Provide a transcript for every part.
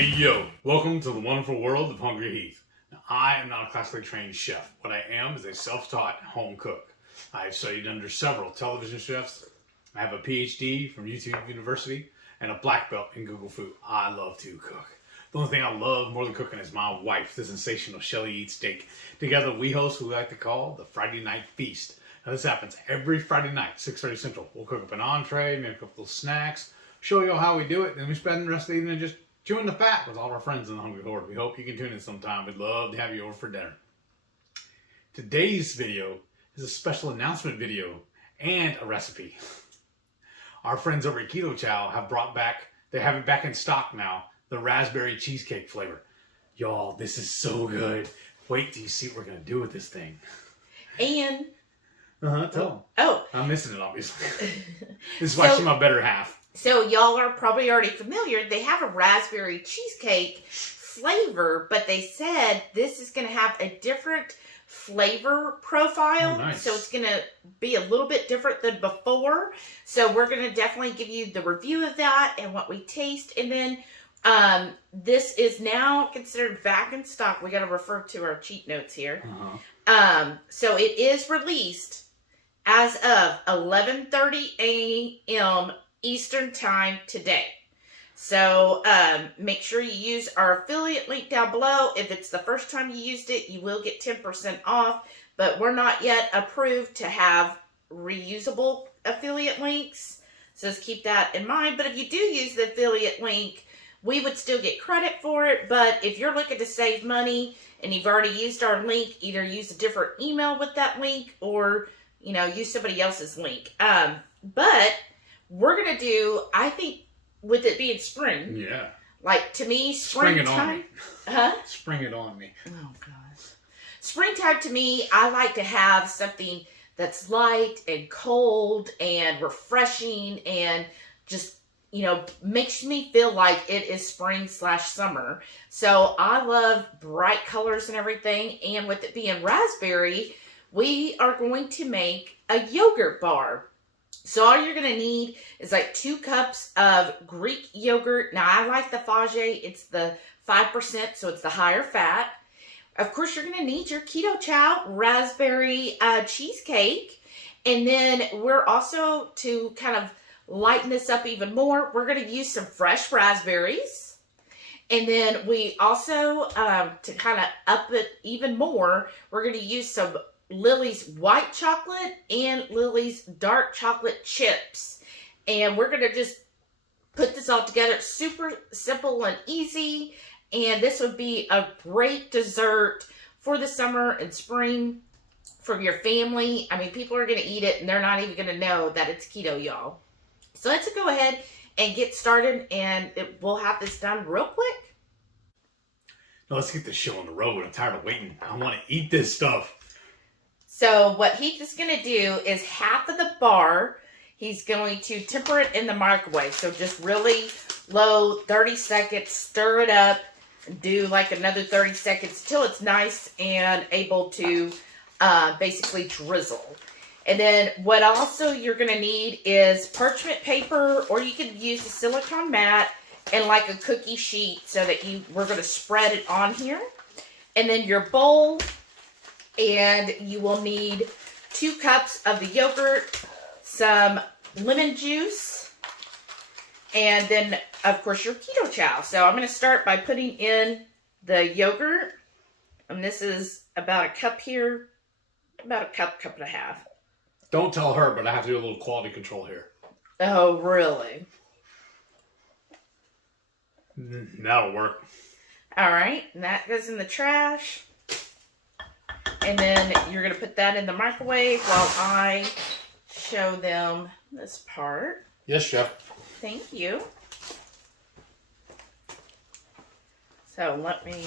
Hey yo, welcome to the wonderful world of HungryHeath. Now, I am not a classically trained chef. What I am is a self-taught home cook. I have studied under several television chefs. I have a PhD from YouTube University and a black belt in Google Food. I love to cook. The only thing I love more than cooking is my wife, the sensational Shelly Eats Steak. Together we host what we like to call the Friday Night Feast. Now this happens every Friday night, 6:30 Central. We'll cook up an entree, make a couple of snacks, show you all how we do it, then we spend the rest of the evening just chewing the fat with all our friends in the Hungry Horde. We hope you can tune in sometime. We'd love to have you over for dinner. Today's video is a special announcement video and a recipe. Our friends over at Keto Chow have brought back, they have it back in stock now, the raspberry cheesecake flavor. Y'all, this is so good. Wait till you see what we're going to do with this thing. And... tell them. Oh. I'm missing it, obviously. This is why she's my better half. So y'all are probably already familiar. They have a raspberry cheesecake flavor, but they said this is going to have a different flavor profile. Oh, nice. So it's going to be a little bit different than before. So we're going to definitely give you the review of that and what we taste. And then this is now considered back in stock. We got to refer to our cheat notes here. So it is released as of 11:30 a.m. Eastern Time today. So make sure you use our affiliate link down below. If it's the first time you used it, you will get 10% off, but we're not yet approved to have reusable affiliate links. So just keep that in mind. But if you do use the affiliate link, we would still get credit for it. But if you're looking to save money and you've already used our link, either use a different email with that link or, you know, use somebody else's link. But we're going to do, I think, with it being spring. Yeah. Like, to me, springtime. Spring it on me. Huh? Spring it on me. Oh, gosh. Springtime, to me, I like to have something that's light and cold and refreshing and just, you know, makes me feel like it is spring/summer. So I love bright colors and everything. And with it being raspberry, we are going to make a yogurt bar. So all you're going to need is like 2 cups of Greek yogurt. Now, I like the Fage. It's the 5%, so it's the higher fat. Of course, you're going to need your Keto Chow raspberry cheesecake. And then we're also, to kind of lighten this up even more, we're going to use some fresh raspberries. And then we also, to kind of up it even more, we're going to use some Lily's white chocolate and Lily's dark chocolate chips. And we're going to just put this all together. It's super simple and easy. And this would be a great dessert for the summer and spring for your family. I mean, people are going to eat it and they're not even going to know that it's keto, y'all. So let's go ahead and get started, and we'll have this done real quick. Now let's get this show on the road. I'm tired of waiting. I want to eat this stuff. So what Heath is going to do is half of the bar, he's going to temper it in the microwave. So just really low, 30 seconds, stir it up, and do like another 30 seconds till it's nice and able to basically drizzle. And then what also you're going to need is parchment paper, or you can use a silicone mat and like a cookie sheet so that we're going to spread it on here. And then your bowl. And you will need 2 cups of the yogurt, some lemon juice, and then, of course, your Keto Chow. So I'm going to start by putting in the yogurt. And this is about a cup here, about a cup and a half. Don't tell her, but I have to do a little quality control here. Oh, really? That'll work. All right, and that goes in the trash. And then you're going to put that in the microwave while I show them this part. Yes, Chef. Thank you. So let me...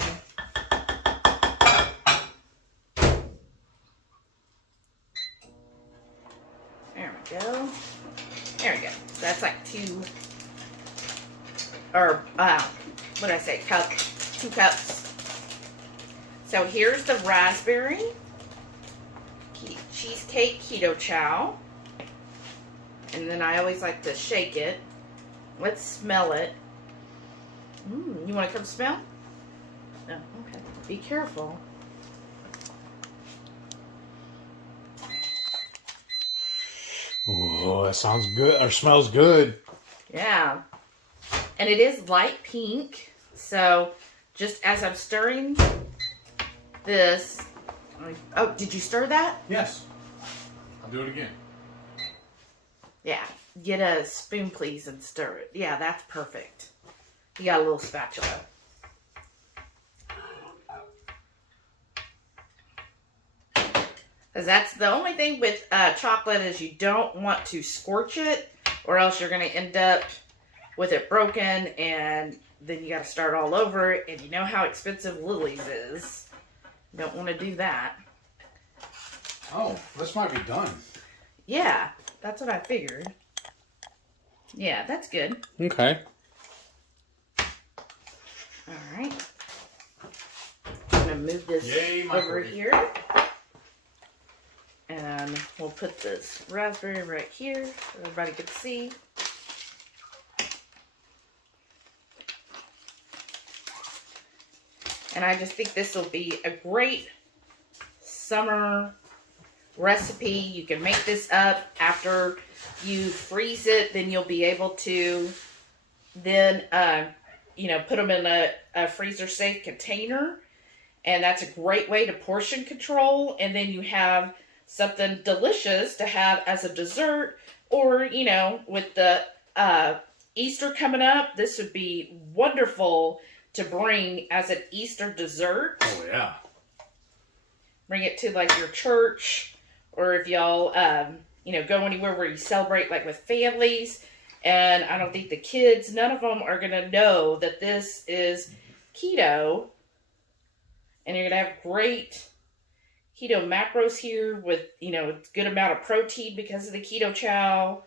There we go. There we go. So that's like 2... Or, what did I say? 2 cups. So here's the raspberry cheesecake Keto Chow. And then I always like to shake it. Let's smell it. Ooh. You want to come smell? No, okay. Be careful. Oh, that sounds good, or smells good. Yeah. And it is light pink. So, just as I'm stirring this... Oh, did you stir that? Yes. I'll do it again. Yeah. Get a spoon, please, and stir it. Yeah, that's perfect. You got a little spatula. Because that's the only thing with chocolate is you don't want to scorch it, or else you're going to end up with it broken, and then you got to start all over. And you know how expensive Lily's is. You don't want to do that. Oh, this might be done. Yeah, that's what I figured. Yeah, that's good. Okay. All right. I'm going to move this over here. And we'll put this raspberry right here so everybody can see. And I just think this will be a great summer recipe. You can make this up after you freeze it. Then you'll be able to then, put them in a freezer safe container. And that's a great way to portion control. And then you have something delicious to have as a dessert. Or, with the Easter coming up, this would be wonderful to bring as an Easter dessert. Oh, yeah. Bring it to, like, your church, or if y'all, go anywhere where you celebrate, like, with families. And I don't think the kids, none of them are going to know that this is keto. And you're going to have great keto macros here with, a good amount of protein because of the Keto Chow.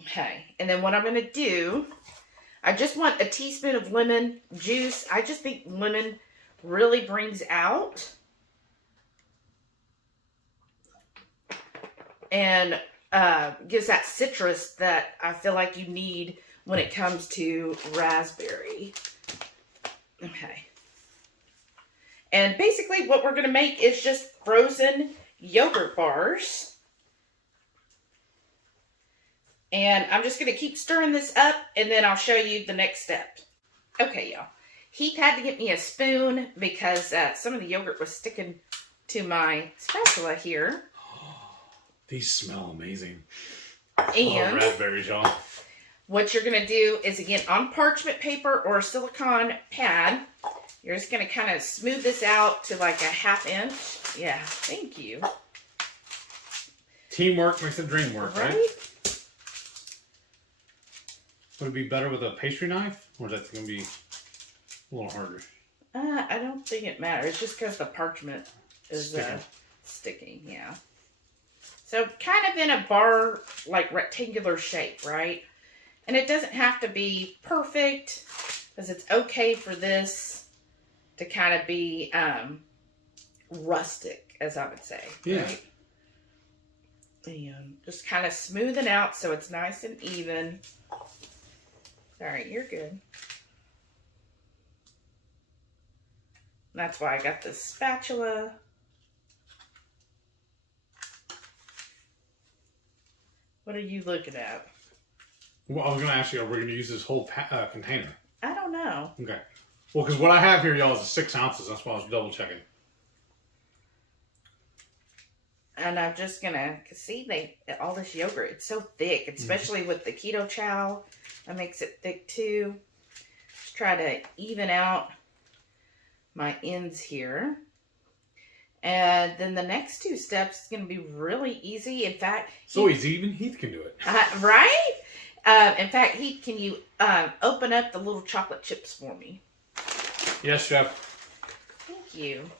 Okay. And then what I'm going to do, I just want a teaspoon of lemon juice. I just think lemon really brings out and gives that citrus that I feel like you need when it comes to raspberry. Okay. And basically what we're going to make is just frozen yogurt bars. And I'm just going to keep stirring this up, and then I'll show you the next step. Okay, y'all. Heath had to get me a spoon because some of the yogurt was sticking to my spatula here. These smell amazing. And raspberries, y'all. What you're going to do is, again, on parchment paper or a silicone pad, you're just going to kind of smooth this out to like a 1/2 inch. Yeah, thank you. Teamwork makes the dream work, right? Would it be better with a pastry knife? Or is that going to be a little harder? I don't think it matters. Just because the parchment is sticking, yeah. So kind of in a bar, like rectangular shape, right? And it doesn't have to be perfect, because it's okay for this to kind of be rustic, as I would say. Yeah. Right? And just kind of smoothing out so it's nice and even. All right, you're good. That's why I got this spatula. What are you looking at? Well, I was going to ask you, are we going to use this whole container? I don't know. Okay. Well, because what I have here, y'all, is 6 ounces. That's why I was double checking. And I'm just going to, see, all this yogurt, it's so thick, especially with the Keto Chow. That makes it thick too. Just try to even out my ends here. And then the next 2 steps is going to be really easy. In fact... So easy, even Heath can do it. Right? In fact, Heath, can you open up the little chocolate chips for me? Yes, Chef. Thank you.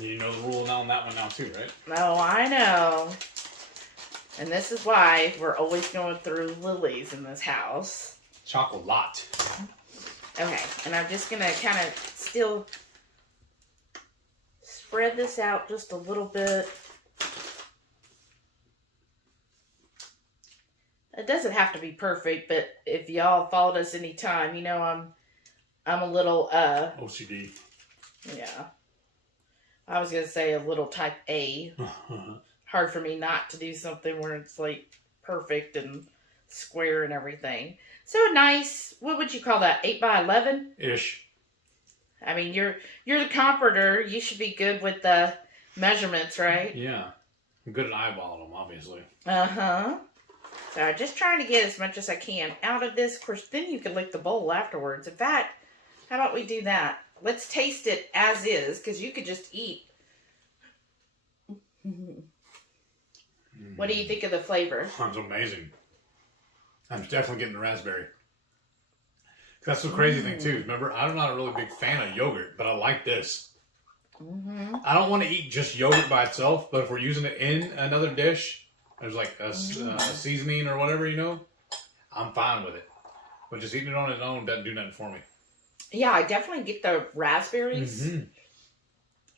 You know the rule now on that one now too, right? Oh, I know. And this is why we're always going through Lily's in this house. Chocolate. Okay, and I'm just going to kind of still spread this out just a little bit. It doesn't have to be perfect, but if y'all followed us any time, you know I'm a little OCD. yeah. I was gonna say a little type A. Hard for me not to do something where it's like perfect and square and everything. So a nice, what would you call that? 8 by 11 ish. I mean, you're the comforter. You should be good with the measurements, right? Yeah, I'm good at eyeballing them, obviously. So I'm just trying to get as much as I can out of this. Of course, then you can lick the bowl afterwards. In fact, how about we do that? Let's taste it as is, because you could just eat. What do you think of the flavor? It's amazing. I'm definitely getting the raspberry. That's the crazy thing too. Remember, I'm not a really big fan of yogurt, but I like this. I don't want to eat just yogurt by itself, but if we're using it in another dish, there's like a seasoning or whatever, you know, I'm fine with it. But just eating it on its own doesn't do nothing for me. Yeah, I definitely get the raspberries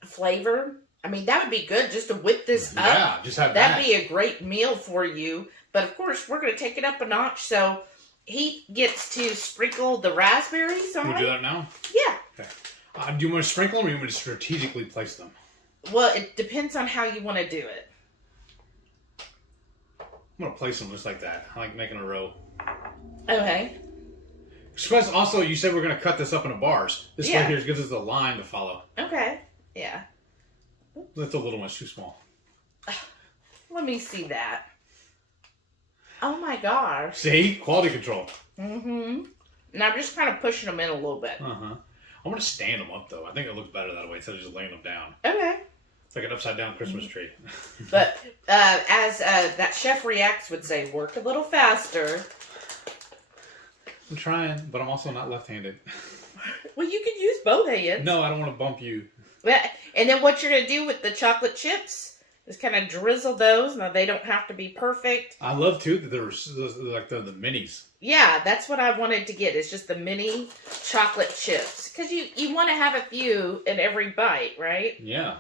flavor. I mean, that would be good just to whip this up. Yeah, just have that. That'd be a great meal for you. But of course, we're going to take it up a notch. So he gets to sprinkle the raspberries on Can we it. do that now? Yeah. Okay. Do you want to sprinkle them or do you want to strategically place them? Well, it depends on how you want to do it. I'm going to place them just like that. I like making a row. Okay. Because also, you said we're going to cut this up into bars. This Yeah. right here gives us a line to follow. Okay. Yeah. That's a little much too small. Let me see that. Oh my gosh. See? Quality control. And I'm just kind of pushing them in a little bit. I'm going to stand them up, though. I think it looks better that way instead of just laying them down. Okay. It's like an upside-down Christmas tree. But as that Chef Reacts would say, work a little faster. I'm trying, but I'm also not left-handed. Well, you can use both hands. No, I don't want to bump you. And then what you're going to do with the chocolate chips is kind of drizzle those. Now, they don't have to be perfect. I love, too, that they're like the minis. Yeah, that's what I wanted to get. It's just the mini chocolate chips. Because you want to have a few in every bite, right? Yeah.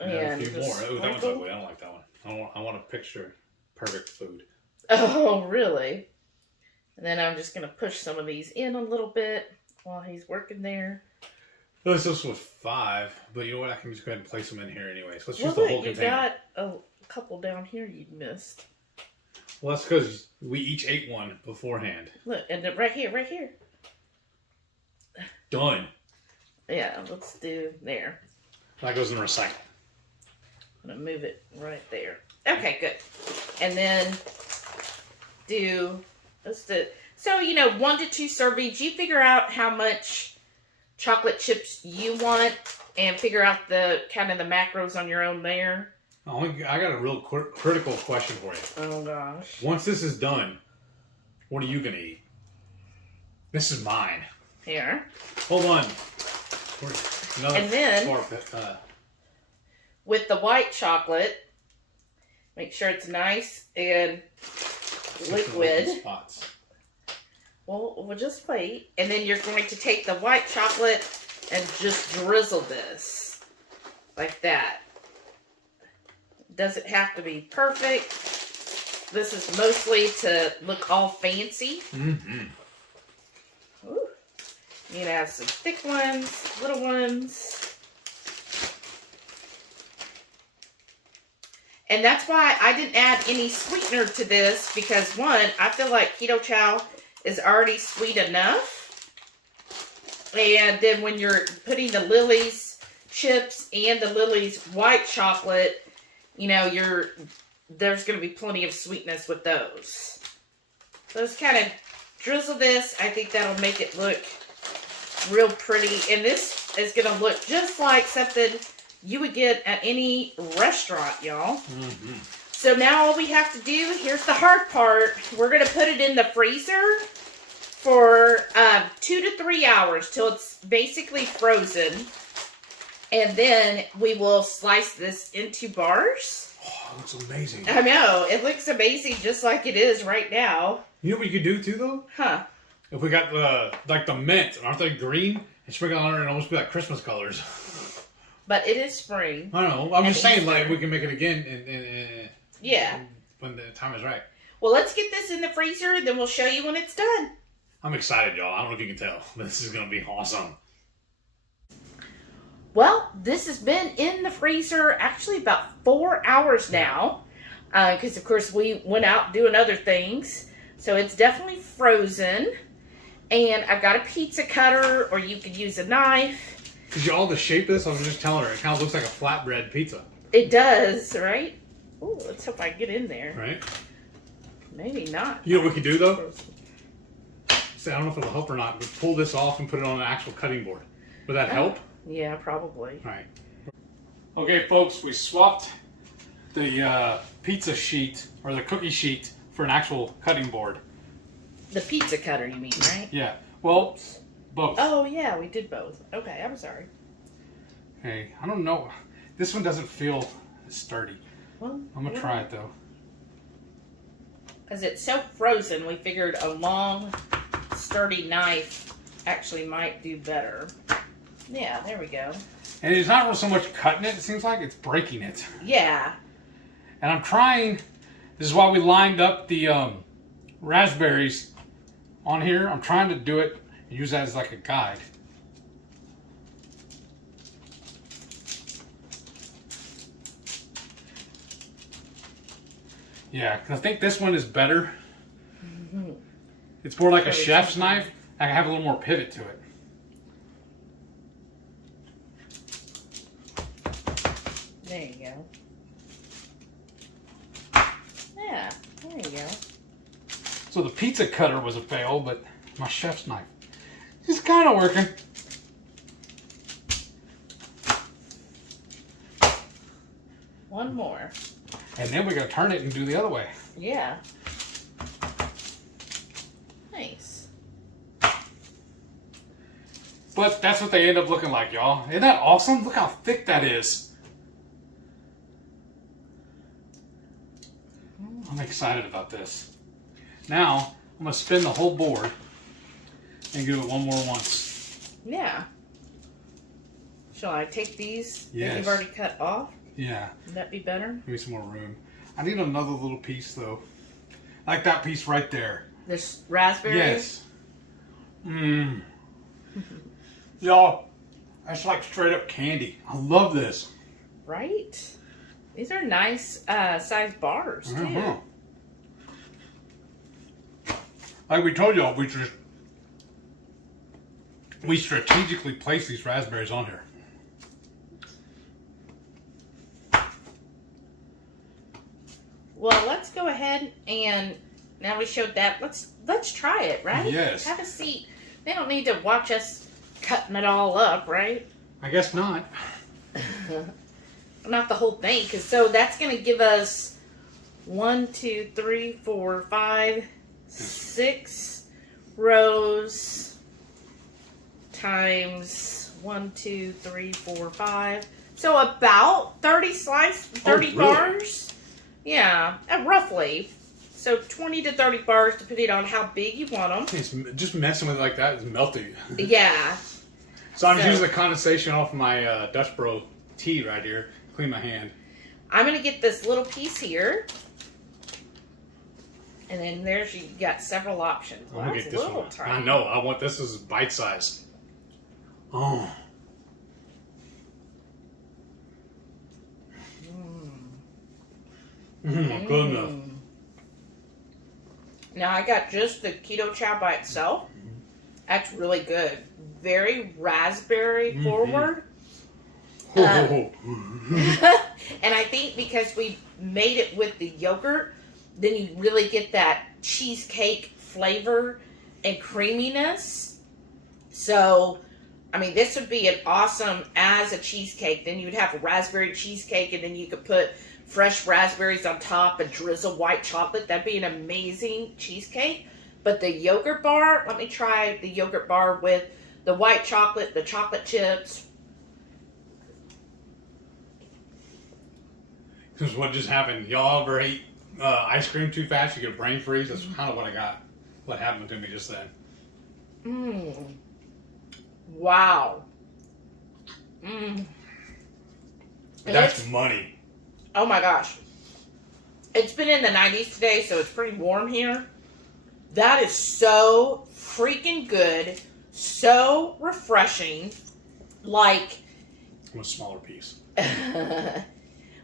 And a few more. Oh, that one's sprinkle. ugly. I don't like that one. I want a picture perfect food. Oh, really? And then I'm just going to push some of these in a little bit while he's working there. Well, this was 5, but you know what? I can just go ahead and place them in here anyways. Let's use Well, the look, whole you container. got a couple down here you missed. Well, that's because we each ate one beforehand. Look, and then right here. Done. Yeah, let's do there. That goes in recycle. I'm going to move it right there. Okay, good. And then so, 1 to 2 servings. You figure out how much chocolate chips you want and figure out the kind of the macros on your own there. I got a real critical question for you. Oh, gosh. Once this is done, what are you going to eat? This is mine. Here. Hold on. And then, with the white chocolate, make sure it's nice and liquid. Spots. Well, we'll just wait. And then you're going to take the white chocolate and just drizzle this. Like that. Doesn't have to be perfect. This is mostly to look all fancy. Ooh. You can have some thick ones, little ones. And that's why I didn't add any sweetener to this, because one, I feel like Keto Chow is already sweet enough. And then when you're putting the Lily's chips and the Lily's white chocolate, there's going to be plenty of sweetness with those. So let's kind of drizzle this. I think that'll make it look real pretty. And this is going to look just like something you would get at any restaurant, y'all. So now all we have to do, here's the hard part. We're going to put it in the freezer for 2 to 3 hours till it's basically frozen. And then we will slice this into bars. Oh, it looks amazing. I know. It looks amazing just like it is right now. You know what you could do too, though? Huh. If we got the mint, aren't they green? And sprinkle on it and almost be like Christmas colors. But it is spring. I don't know. I'm just saying, Easter. like, we can make it again and Yeah. when the time is right. Well, let's get this in the freezer, then we'll show you when it's done. I'm excited, y'all. I don't know if you can tell. This is going to be awesome. Well, this has been in the freezer actually about 4 hours now. Because, of course, we went out doing other things. So it's definitely frozen. And I've got a pizza cutter, or you could use a knife. Did y'all the shape of this? I was just telling her. It kind of looks like a flatbread pizza. It does, right? Oh, let's hope I get in there. Right? Maybe not. You know what we could do, though? See, I don't know if it'll help or not, but pull this off and put it on an actual cutting board. Would that help? Yeah, probably. All right. Okay, folks, we swapped the pizza sheet, or the cookie sheet, for an actual cutting board. The pizza cutter, you mean, right? Yeah. Well, both. Oh, yeah, we did both. Okay, I'm sorry. Hey, I don't know. This one doesn't feel as sturdy. Well, I'm going to try it, though. As it's so frozen, we figured a long, sturdy knife actually might do better. Yeah, there we go. And it's not so much cutting it seems like, it's breaking it. Yeah. And I'm trying, this is why we lined up the raspberries on here. I'm trying to do it and use that as like a guide. Yeah, because I think this one is better. Mm-hmm. It's more like a chef's knife. I can have a little more pivot to it. There you go. Yeah, there you go. So the pizza cutter was a fail, but my chef's knife is kind of working. One more. And then we're going to turn it and do the other way. Yeah. Nice. But that's what they end up looking like, y'all. Isn't that awesome? Look how thick that is. I'm excited about this. Now, I'm going to spin the whole board and do it one more once. Yeah. Shall I take these that Yes. you've already cut off? Yeah. Would that be better? Give me some more room. I need another little piece, though. Like that piece right there. This raspberry? Yes. Mmm. Y'all, that's like straight up candy. I love this. Right? These are nice sized bars, too. Uh-huh. Like we told y'all, we strategically place these raspberries on here. Well, let's go ahead and now we showed that. Let's try it, right? Yes. Have a seat. They don't need to watch us cutting it all up, right? I guess not. Not the whole thing, because so that's going to give us 1, 2, 3, 4, 5, 6 rows times 1, 2, 3, 4, 5. So about 30 really? bars. Yeah, roughly. So 20 to 30 bars, depending on how big you want them. It's just messing with it like that is melty. Yeah. So I'm just using the condensation off my Dutch Bro tea right here. Clean my hand. I'm going to get this little piece here. And then there's, you got several options. I'm gonna get this one. Tiny. I know. I want this as bite size. Oh. Good enough. Now I got just the Keto Chow by itself. That's really good. Very raspberry forward. And I think because we made it with the yogurt, then you really get that cheesecake flavor and creaminess. So, I mean, this would be an awesome as a cheesecake. Then you'd have a raspberry cheesecake, and then you could put fresh raspberries on top and drizzle white chocolate. That'd be an amazing cheesecake. But the yogurt bar, let me try the yogurt bar with the white chocolate, the chocolate chips. Because what just happened? Y'all ever ate ice cream too fast? You get a brain freeze? That's kind of what I got. What happened to me just then. Wow. That's money. Oh my gosh. It's been in the 90s today, so it's pretty warm here. That is so freaking good. So refreshing. Like... a smaller piece.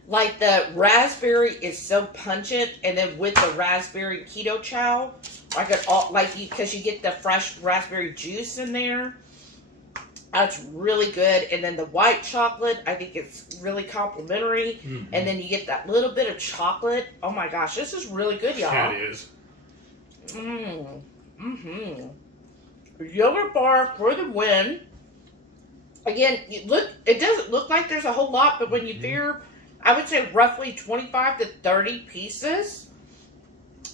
Like the raspberry is so pungent, and then with the raspberry Keto Chow, because you get the fresh raspberry juice in there. That's really good. And then the white chocolate, I think it's really complimentary. Mm-hmm. And then you get that little bit of chocolate. Oh my gosh, this is really good, y'all. Yeah, it is. Yogurt bar for the win. Again, it doesn't look like there's a whole lot, but when you figure, I would say roughly 25 to 30 pieces.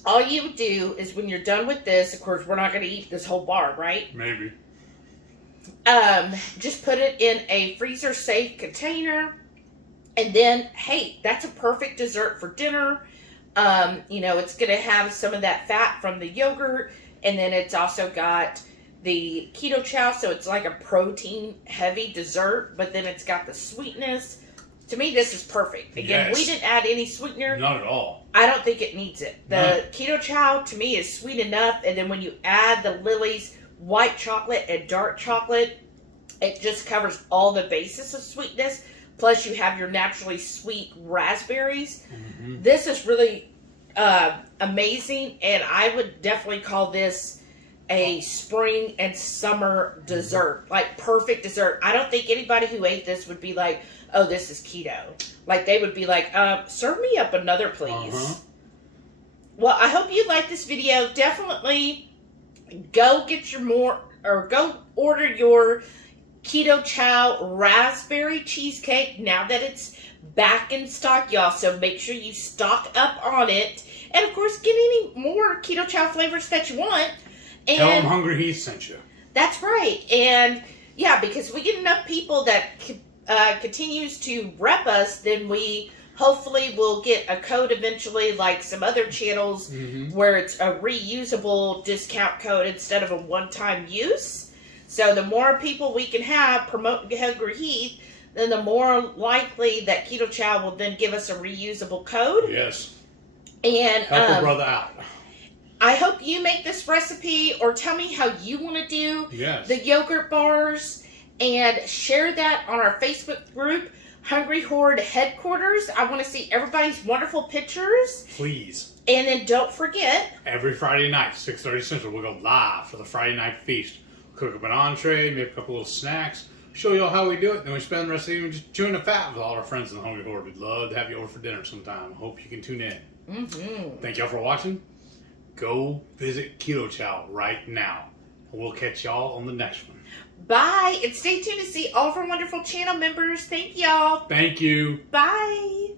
All you would do is when you're done with this, of course, we're not going to eat this whole bar, right? Maybe. Just put it in a freezer safe container. And then, hey, that's a perfect dessert for dinner. It's going to have some of that fat from the yogurt. And then it's also got the Keto Chow, so it's like a protein-heavy dessert, but then it's got the sweetness. To me, this is perfect. Again, we didn't add any sweetener. Not at all. I don't think it needs it. The Keto Chow, to me, is sweet enough, and then when you add the Lily's white chocolate and dark chocolate, it just covers all the basis of sweetness, plus you have your naturally sweet raspberries. Mm-hmm. This is really amazing, and I would definitely call this a spring and summer dessert, like perfect dessert. I don't think anybody who ate this would be like, oh, this is keto. Like, they would be like, serve me up another, please. Well, I hope you liked this video. Definitely go go order your Keto Chow raspberry cheesecake now that it's back in stock, y'all. So make sure you stock up on it. And, of course, get any more Keto Chow flavors that you want. And tell them HungryHeath sent you. That's right. And yeah, because we get enough people that continues to rep us, then we hopefully will get a code eventually, like some other channels, where it's a reusable discount code instead of a one-time use. So the more people we can have promoting HungryHeath, then the more likely that Keto Chow will then give us a reusable code. Yes. And help a brother out. I hope you make this recipe, or tell me how you want to do the yogurt bars, and share that on our Facebook group, HungryHorde Headquarters. I want to see everybody's wonderful pictures. Please. And then don't forget, every Friday night, 6:30 Central, we'll go live for the Friday night feast. Cook up an entree, make a couple little snacks, show you all how we do it, then we spend the rest of the evening just chewing the fat with all our friends in the HungryHorde. We'd love to have you over for dinner sometime. Hope you can tune in. Thank y'all for watching. Go visit Keto Chow right now. We'll catch y'all on the next one. Bye. And stay tuned to see all of our wonderful channel members. Thank y'all. Thank you. Bye.